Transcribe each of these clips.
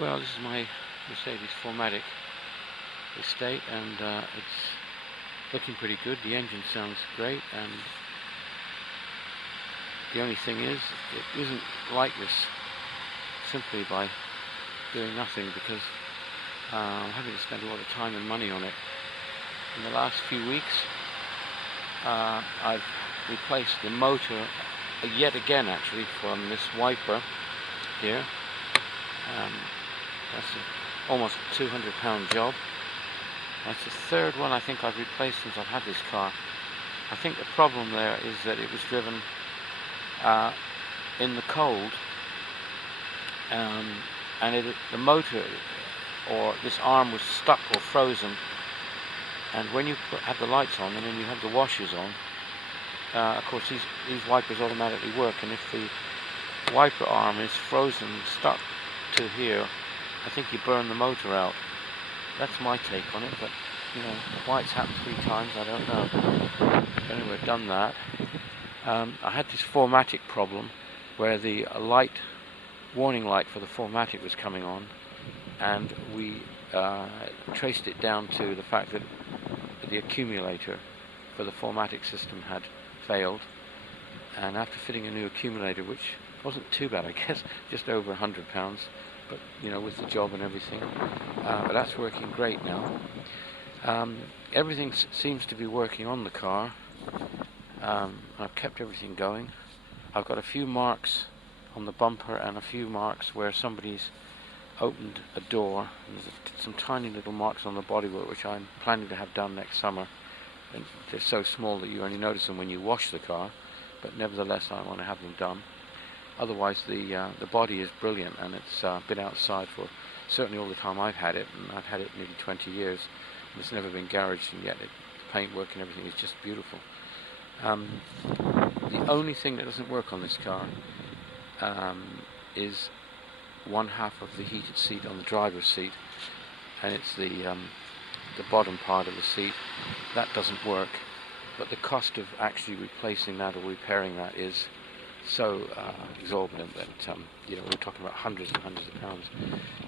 Well, this is my Mercedes 4MATIC Estate, and it's looking pretty good. The engine sounds great, and the only thing is, it isn't like this simply by doing nothing, because I'm having to spend a lot of time and money on it. In the last few weeks, I've replaced the motor yet again, actually, from this wiper here. That's almost a £200 job. That's the third one I think I've replaced since I've had this car. I think the problem there is that it was driven in the cold, and the motor or this arm was stuck or frozen, and when you have the lights on and then you have the washers on, of course these wipers automatically work, and if the wiper arm is frozen, stuck to here, I think you burn the motor out. That's my take on it, but you know, why it's happened 3 times, I don't know. Anyway, I've done that. I had this 4MATIC problem where the warning light for the 4MATIC was coming on, and we traced it down to the fact that the accumulator for the 4MATIC system had failed, and after fitting a new accumulator, which wasn't too bad, I guess, just over £100, but you know, with the job and everything, but that's working great now. Everything seems to be working on the car. I've kept everything going. I've got a few marks on the bumper and a few marks where somebody's opened a door. There's some tiny little marks on the bodywork which I'm planning to have done next summer, and they're so small that you only notice them when you wash the car, but nevertheless I want to have them done. Otherwise the body is brilliant, and it's been outside for certainly all the time I've had it, and I've had it nearly 20 years, and it's never been garaged, and yet the paintwork and everything is just beautiful. The only thing that doesn't work on this car is one half of the heated seat on the driver's seat, and it's the bottom part of the seat that doesn't work, but the cost of actually replacing that or repairing that is so exorbitant that you know, we're talking about hundreds and hundreds of pounds,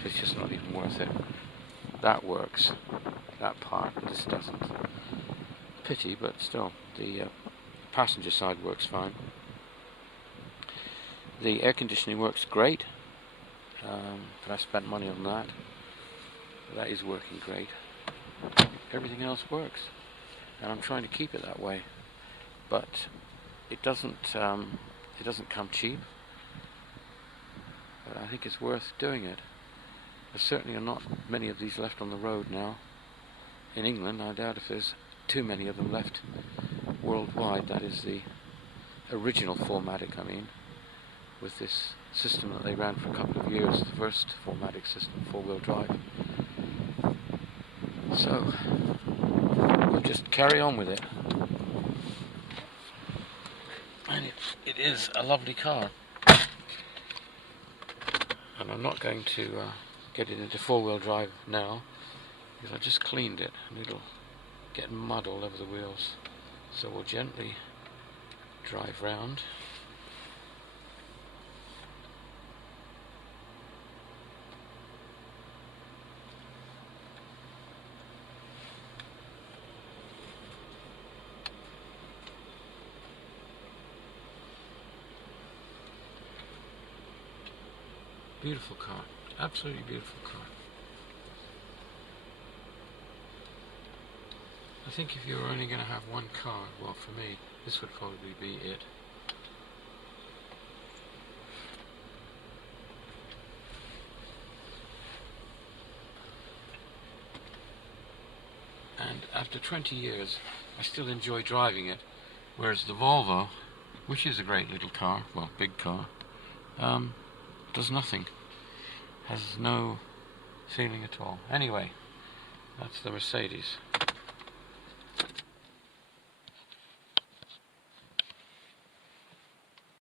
so it's just not even worth it. That works, that part, this doesn't. Pity, but still, the passenger side works fine. The air conditioning works great, but I spent money on that. That is working great. Everything else works, and I'm trying to keep it that way, but it doesn't come cheap, but I think it's worth doing it. There certainly are not many of these left on the road now. In England, I doubt if there's too many of them left worldwide. That is the original 4MATIC, I mean, with this system that they ran for a couple of years, the first 4MATIC system, 4-wheel drive. So, we'll just carry on with it. And it is a lovely car. And I'm not going to get it into 4-wheel drive now, because I just cleaned it and it'll get mud all over the wheels. So we'll gently drive round. Beautiful car, absolutely beautiful car. I think if you were only going to have one car, well, for me, this would probably be it. And after 20 years, I still enjoy driving it, whereas the Volvo, which is a great little car, well, big car, does nothing. Has no feeling at all. Anyway, that's the Mercedes.